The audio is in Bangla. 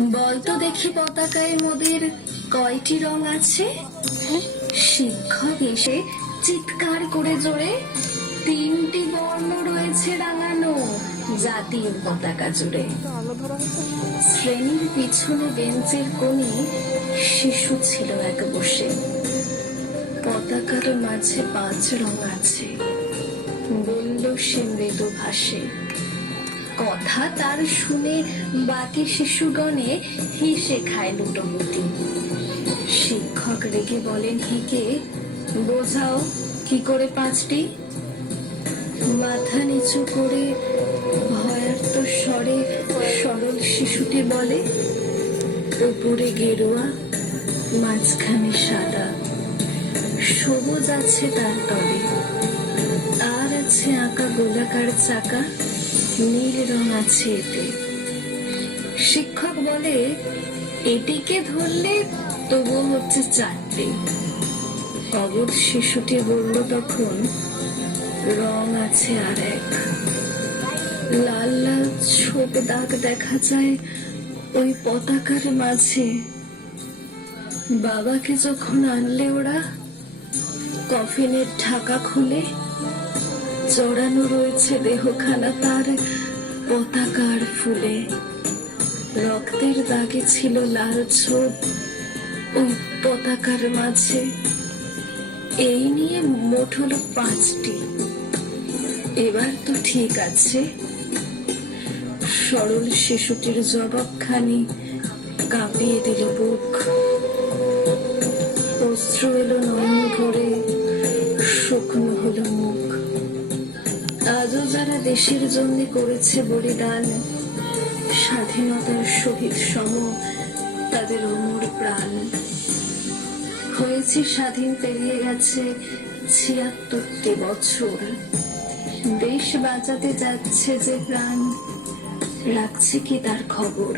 বলতো দেখি পতাকায় মোদের কয়টি রং আছে? শিক্ষক এসে চিৎকার করে জোরে, 3টি বর্ণ রয়েছে রাঙানো জাতীয় পতাকা জুড়ে। শ্রেণীর পিছনে বেঞ্চের কোণে শিশু ছিল এক বসে, পতাকার মাঝে 5 রং আছে বলল সে মৃদু ভাষে। কথা তার শুনে বাকি শিশুগণে হেসে খায় লুটোপুটি। শিক্ষক রেগে বলেন হেকে, বোঝাও কি করে 5টি? মাথা নিচু করে ভয়ার্ত স্বরে সরল শিশুটি বলে, উপরে গেরুয়া, মাঝখানে সাদা, সবুজ আছে তার তলে, আর আছে আঁকা গোলাকার চাকা, নীল রং আছে এতে। শিক্ষক বলে, এটিকে ধরলে তবুও হচ্ছে 4টে। অবধ শিশুটি বলল তখন, রং আছে আর এক। লাল লাল ছোপ দাগ দেখা যায় ওই পতাকার মাঝে। বাবাকে যখন আনলে ওরা, কফিনের ঢাকা খুলে চড়ানো রয়েছে দেহখানা তার পতাকার ফুলে। রক্তের দাগে ছিল লাল ছোপ ওই পতাকার মাঝে। এই নিয়ে মোট হলো 5টি। এবার তো ঠিক আছে। সরল শিশুটির জবাবখানি কাঁপিয়ে দিল বুক। অশ্রু এলো নয়ন ভরে, শুকনো হলো মুখ। আজও যারা দেশের জন্য করেছে বলিদান, স্বাধীনতার শহীদ সম তাদের অমর প্রাণ। হয়েছে স্বাধীন, পেরিয়ে গেছে 76টি বছর। দেশ বাঁচাতে যাচ্ছে যে প্রাণ, রাখছে কি তার খবর?